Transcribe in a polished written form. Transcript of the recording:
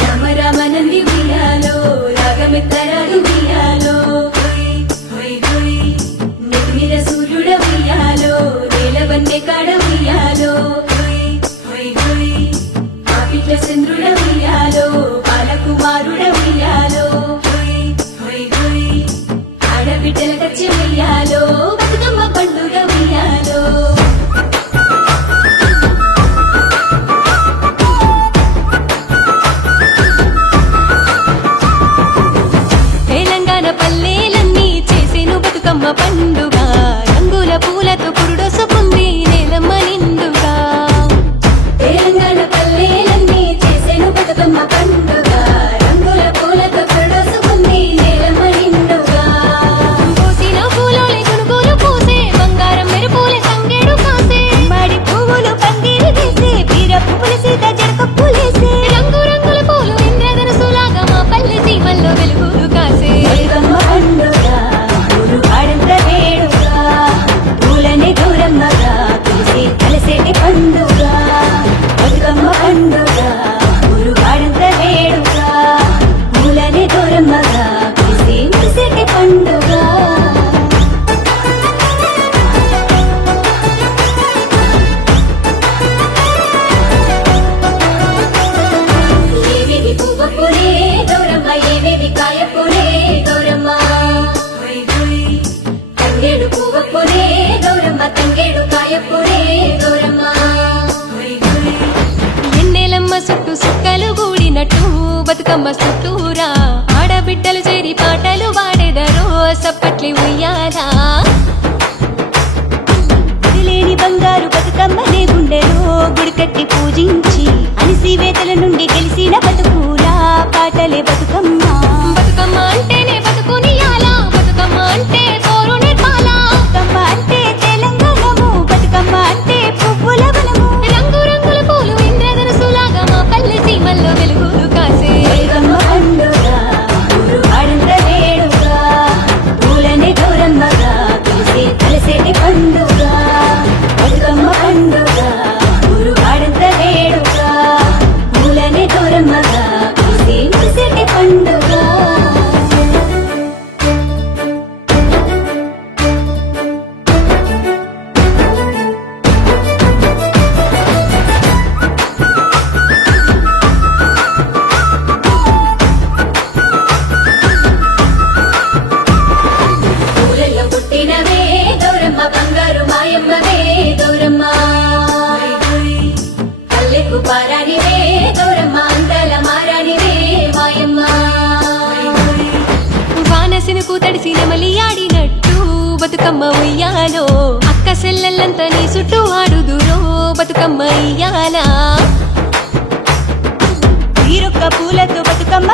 రామ రామనంది ఉయ్యాలో రాగమెత్తరాలు ఉయ్యాలో నెత్తి మీద సూర్యుడ ఉయ్యాలో నేలవన్నె కాడ ఉయ్యాలో ఆపిట్ల చంద్రుడ ఉయ్యాలో బాలకుమారుడ ఉయ్యాలో ఆడబిడ్డల కచ్చి ఉయ్యాలో బతుకమ్మ పండుగ ఉయ్యాలో పల్లెలన్నీ చేసేను బతుకమ్మ పండుగ రంగుల పూలతో పురుడొసుకుంది నేలమ్మ నిండుగా తెలంగాణ పల్లెలన్నీ చేసేను బతుకమ్మ పండుగ రంగుల పూలతో పురుడొసుకుంది నేలమ్మ నిండుగా పూసిన పూలోలే గునుగులు పూసే బంగారం మెరుపులే తంగేడు కాసే మాడి పువ్వులు పందిరి వేసే బీర పువ్వులు సీత జడక పూలేసే రంగు రంగుల పూలు ఇంద్రధనుసులాగా మా పల్లె సీమల్లో వెలుగులు కాసే చుట్టూ సుక్కలు గూడినట్టు బతుకమ్మ చుట్టూరా ఆడబిడ్డలు చేరి పాటలు పాడేదరో సప్పట్లి ఉయ్యాలా లేని బంగారు బతుకమ్మనే గుండెలో గుడికట్టి పూజించి అనిసివేతల నుండి గెలిసిన బతుకులా పాటలే బతుకమ్మ బతుకమ్మ అంటేనే బతుకునియాలా బతుకమ్మ అంటే కోరు నేర్పాలా బతుకమ్మ అంటే తెలంగాణము బతుకమ్మ అంటే పువ్వుల వనము రంగు రంగుల పూలు ఇంద్రధనుసులాగా మా పల్లె సీమల్లో వెలుగులు కాసే పండుగ ఆడంత వేడుగా పూలనే గౌరమ్మగా కలిసే కలిసేటి పండుగ బతుకమ్మ పండుగ ఊరు ఆడంత వేడుగా పూలనే గౌరమ్మగా కలిసే కలిసేటి పండుగ పుట్టినవే గౌరమ్మ బంగారు మాయమ్మవే గౌరమ్మ పల్లెకు పారానివే గౌరమ్మ అందాల మారానివే మాయమ్మ వానసినకు తడిసిన మలి ఆడినట్టు బతుకమ్మ ఉయ్యాలో అక్క సెల్లెల్లంతా నీ చుట్టూ ఆడుదురో బతుకమ్మ ఇయ్యాలా వీరొక్క పూలతో బతుకమ్మ